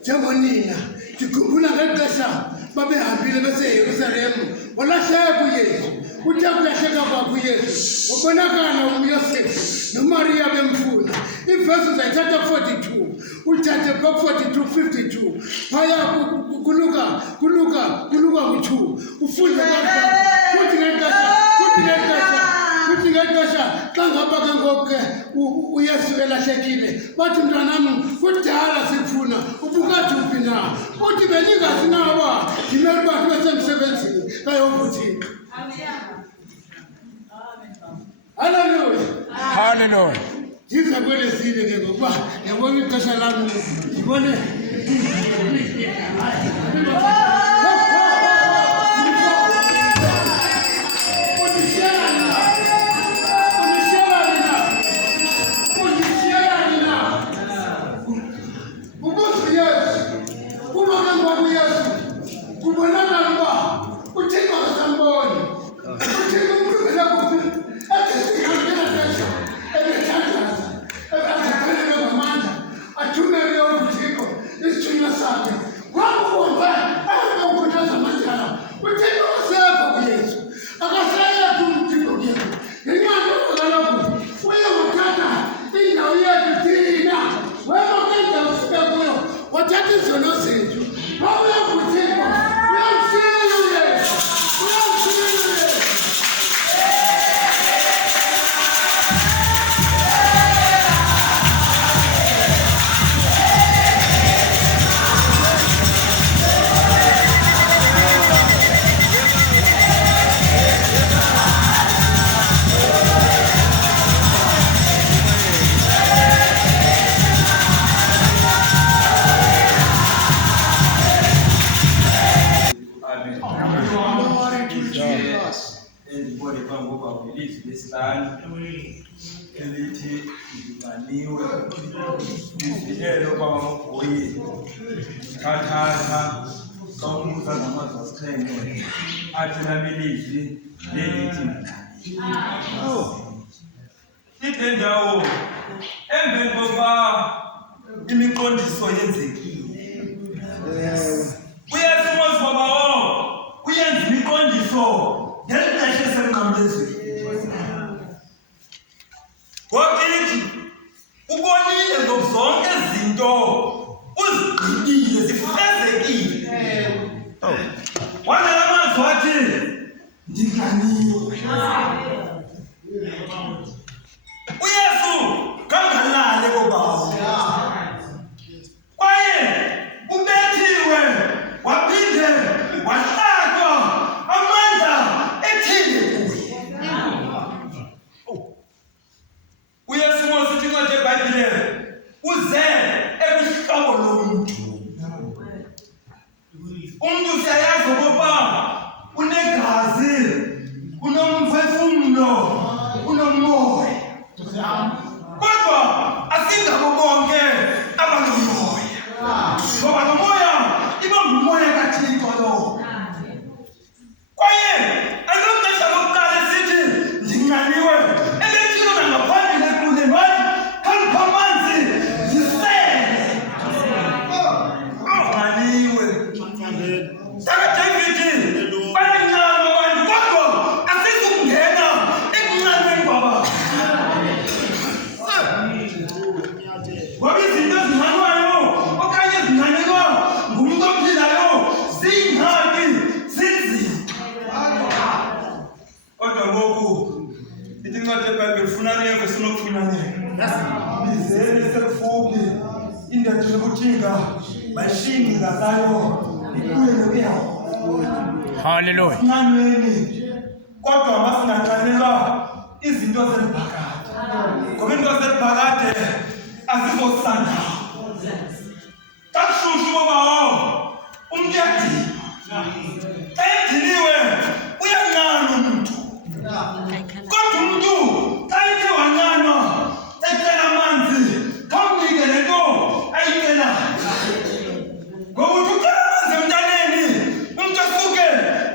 Njengonina ndikhumbula ngexesha babehambile beseYerusalemu walahleka kuYesu. Uthe kulahleka kwakhe uYesu ubonakala uYosefu noMariya bemfuna. Iivesi uzayithatha 42 uthathe ku-42:52 phaya kuluka 2 ufunde futhi ngexesha xa ngapha ke ngoku ke uYesu elahlekile bathi mntanam kudala sikufuna ubukade uphi na. Uthi beningazi naba ndimele uba ndibe semsebenzini kayokuthixo. Haleluya. Ndiza kwelesine ke ngokuba yabona ixesha lam ndibone elithi ngibaniwe ivikele kwabagoyi thathatha somusa namazwi asixhenxe athi lamilizwi lelithi ile ndawo emveni kokuba imiqondiso yenzekile uyesu mosibaba uyenza imiqondiso ngelixesha esemnqamlezweni. Wakithi ubonile zonke izinto uzigqibile zifezekile. Wala amazwi wathi ndinganiwe. uYesu kangalale kobawo kwaye ubethiwe waphinde wahlatywa amandla ethile kuye. uYesu mosithi incwadi yeBhayibhile uze ebuhlobo lomntu. Umntu siyayazi ukuba unegazi, unomphefumlo, unomoya. Kodwa asingabo bonke abanomoya. Ngoba nomoya iba ngumoya kaThixo lo. Kwaye alixesha lokuqala sithi ndinganiwe elethilo nangaphambili kunye wathi khalipha amanzi zisele. Nganiwe. Saka David bayancama abantu kodwa asizukungena ekuncaneni kwaba. Ngoba izinto ezinganwayo okanye ezinganikwa ngumntu ophilayo ziyingxaki zinzima. Kodwa ngoku ithi incwadi yeBhayibhile funaneke sinokufunaneka. Bizeni sekufuphi indoda yokuthinga bashingi ngasayo ibuye nokuyawo. Hallelujah. Nganweni kodwa masingaxelelwa izinto zeliphakade. Ngoba into zeliphakade azizosanda. Kakushushu ngoba umntu uyadinwa. Xa ediniwe uyanqana umntu. Kodwa umntu xa ethe wanqanwa ecela amanzi khawunike le nto ayicelayo. Ngoba uthi ucela amanzi emntaneni umntu asuke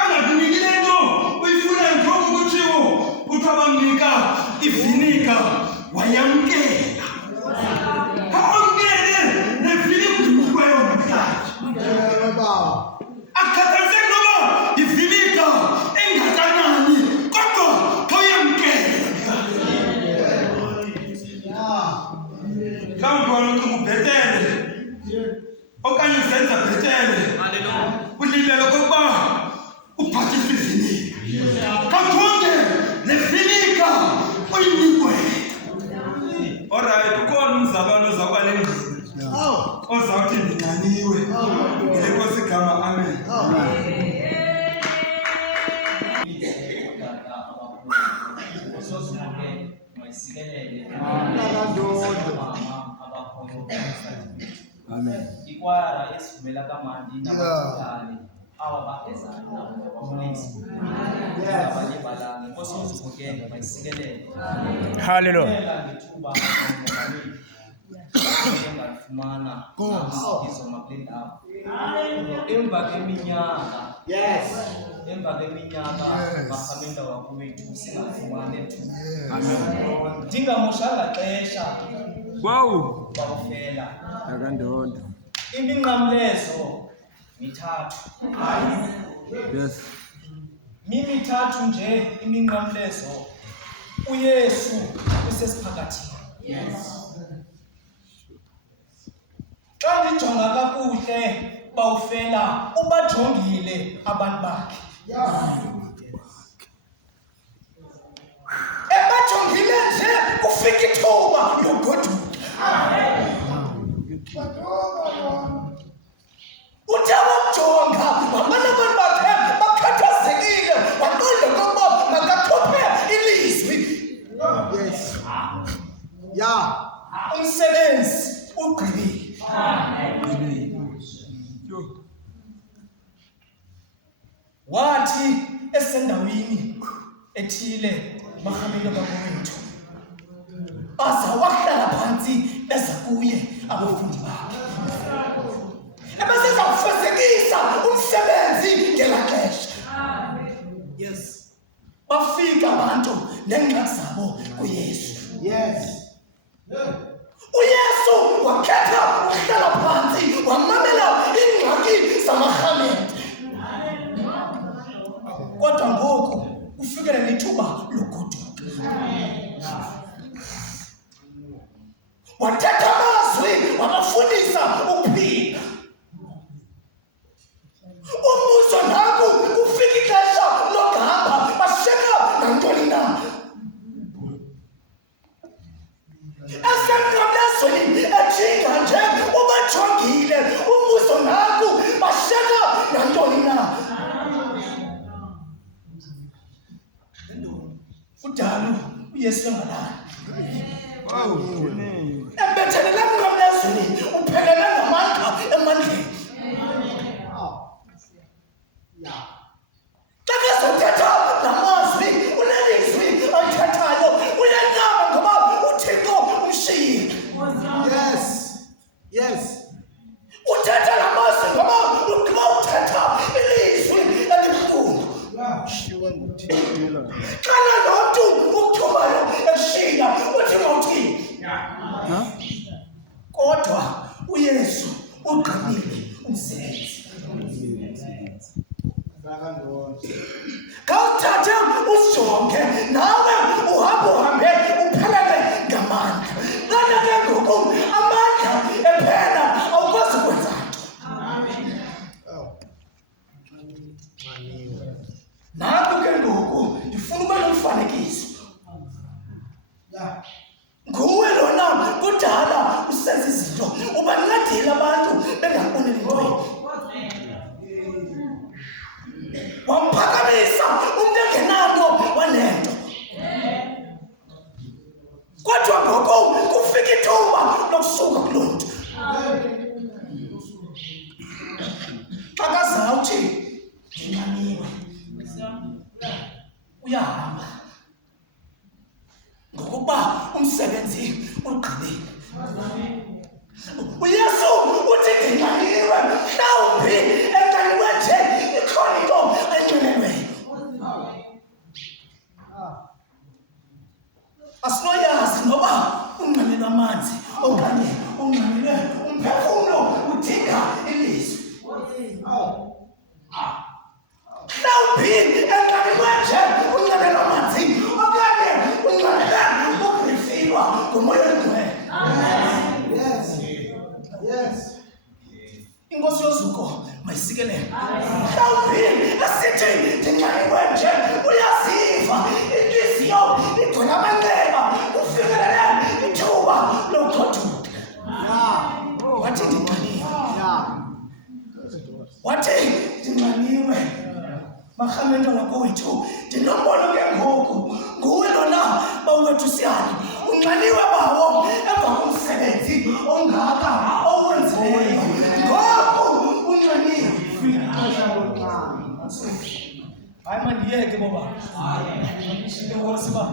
angakuniki le nto uyifuna njengoba kutshiwo kuthiwa bamnika ivinika wayamkela. Wayamkela. okanye uzenza bhetele. Ulibele kokuba uphathe isizini. Kajonge nefinika uyinikwe. Alright, ukhona umzabano ozawuba nengqini. Ozawuthi ndinganiwe. Ngenkosi igama, amen. Amen. Ikwara esivumela kamandi nabahlali awabaphezana abapolisi. Abanye balanga inkosi yozibukela bayisikelele. Hallelujah. Ngethuba engafumana izo makulindawo. Emva kweminyaka. Yes. Emva kweminyaka bahamenda wakwethu singafumane ethuba. Amen. Ndingamoshanga xesha. Wow. Bawufela. Akandondo. Iminqamlezo mithathu. Yes. Mithathu nje iminqamlezo. uYesu usesiphakathini. Yes. Xa ndijonga kakuhle bawufela ubajongile abantu bakhe. Ebajongile nje kufika ithuba logoduka. Uthe wajonga wabona abantu bakhe bakhathazekile waqonda ukuba makakhuphe ilizwi. Yes. Yeah. Umsebenzi ugqibile. Wathi esendaweni ethile bahamile bakwethu. Aza wahlala phansi beza kuye abafundi bakhe. Ebese zawufezekisa umsebenzi ngelaxesha. Yes. Bafika abantu nengxaki zabo kuYesu. Yes. uYesu wakhetha ukuhlala phansi wamamela ingxaki zamaHamedi. Kodwa ngoku kufikele nethuba logoduka. Wathetha amazwi wabafundisa ukuphila. Umbuzo naku kufika ixesha lokuhamba basheka nantoni na. Esemnqamlezweni ejinga nje ubajongile umbuzo naku basheka nantoni na. Udalu uYesu engalali. Ebethelele emnqamlezweni uphelele ngamandla emandleni. Xa kezothetha namazwi unelizwi alithethayo uyanqaba ngoba uThixo umshiyile. Yes. Yes. Uthetha namazwi ngoba uqala uthetha ilizwi elibuhlungu. Xana lo mntu ukuthubayo eshiya uthi mawuthini. Kodwa uYesu ugqibile umsebenzi. Kawuthathe usijonge nawe uhambe uphelele ngamandla. Kanti ke ngoku amandla ephela awukwazi kwenza nto. Naku ke ngoku ndifuna uba nomfanekiso. Nguwe lona kudala usenza izinto ubancedile abantu bengaboneli ntweni. Wamphakamisa umuntu engenanto wanento. Kodwa ngoku kufika ithuba lokusuka kuloo nto. Xa kazawuthi ndinqaniwe uyahamba ngokuba umsebenzi ugqibile. uYesu uthi ndinqaniwe mhlawumbi enqaniwe nje ikhona into enqwenelweyo. Asinoyazi noba unqwenelwe amanzi okanye unqwenelwe umphefumlo udinga ilizwi. Mhlawumbi enqaniwe nje unqwenelwe amanzi okanye unqwenelwe ukurifilwa nguMoya Oyingcwele. Yes. Yes. inkosi yozuko mayisikelele. Mhlawumbi asithi ndinxaniwe nje uyaziva inhliziyo igcwele amanxeba ufikelele ithuba lokuxothuka. Wathi ndinxaniwe. Wathi ndinxaniwe. Marhamento wakowethu ndinombono ke ngoku nguwe lona bawethu siyani unxaniwe bawo emva komsebenzi ongaka owenzileyo ngoku unxaniwe. Hayi mandiyeke boba into ngosi ba.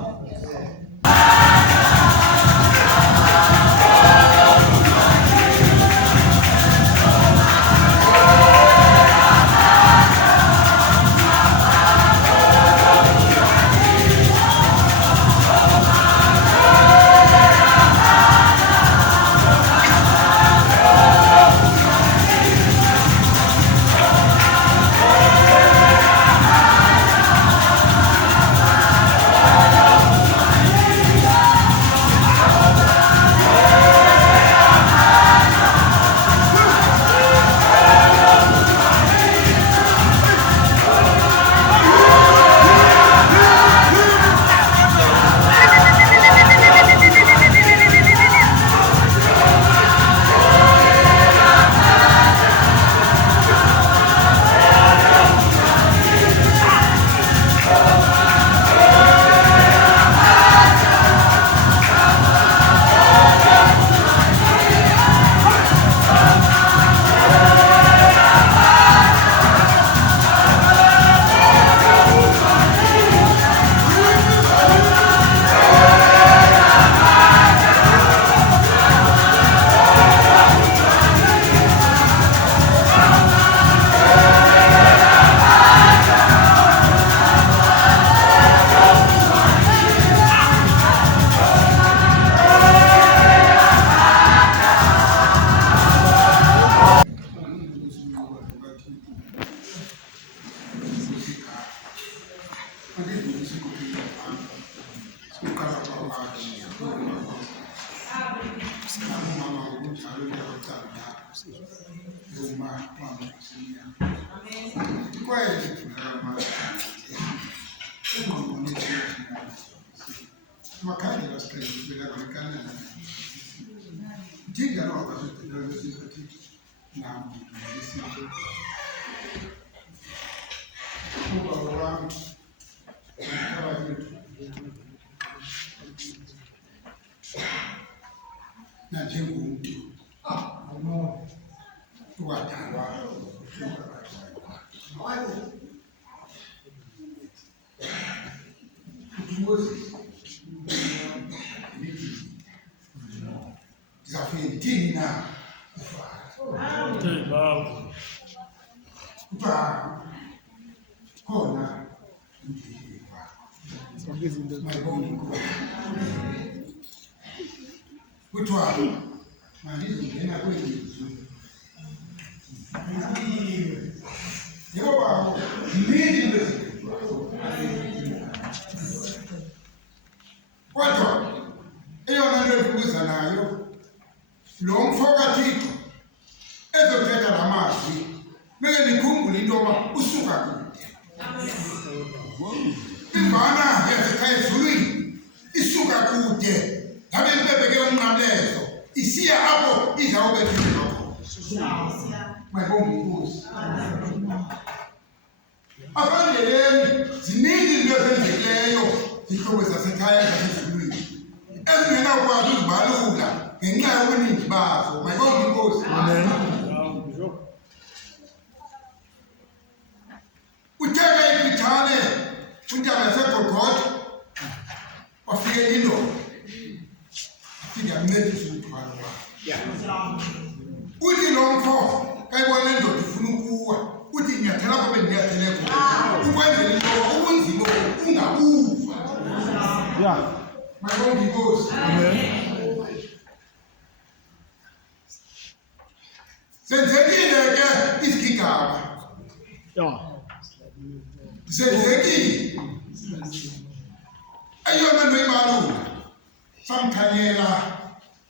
Samkhanyela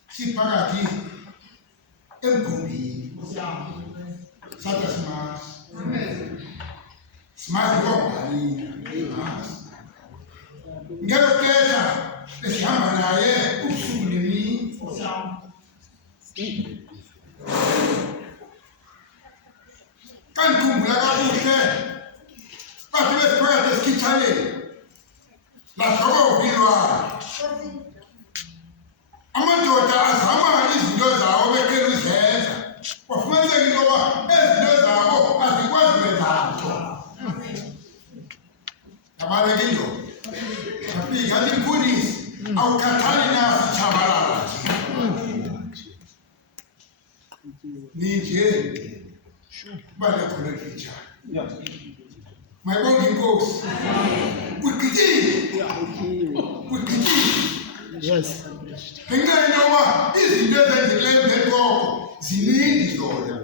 siphakathi emgumbini Sata smart. Smart ngobani. Ngiyakhetha esihamba naye ubusuku nemini. Kanikumbula kakuhle bathi besiphakathi esikhithaleni lahloko uvilwa amadoda azama izinto zawo bekela uzenza kwafumaniseka into yoba ezinto zabo azikwazi kwenza nto yabaleka indoda afika athi mfundisi awukhathali na sitshabalala ninje bale khona future mayibonge inkosi kugqitshile Yes. ngenxa yento yoba izinto ezenzekileyo emveni koko ziningi zona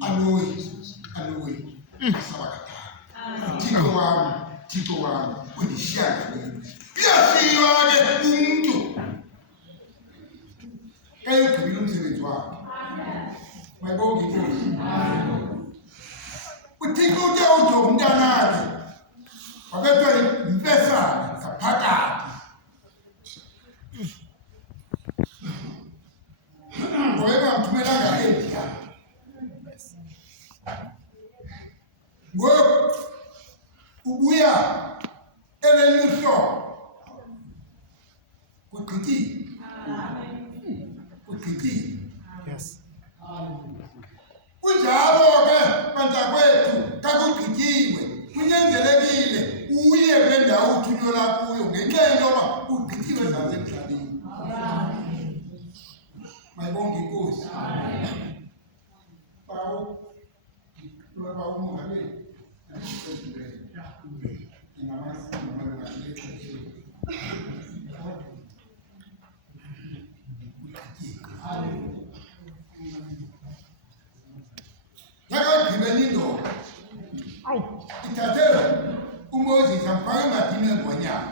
aloyi sabakathala thixo wami undishiyangaleni kuyafika ke umntu eyogqibile umsebenzi wakhe mayibonge inkosi uthixo uke ujonga umntanakhe wabethwa yimfesane ngaphakathi ngoba engamthumelanga eNdiya ngoku ubuya elenye uhlobo kugqityiwe. Yes. Kunjalo ke bantakwethu kakugqityiwe kunyanzelekile uye kule ndawo uthunyelwa kuyo ngenxa yento yoba ugqityiwe zasemhlabeni. Mayibonge inkosi. Umongameli yakagqibela indoda ithathe uMoses amfaka emadini engonyama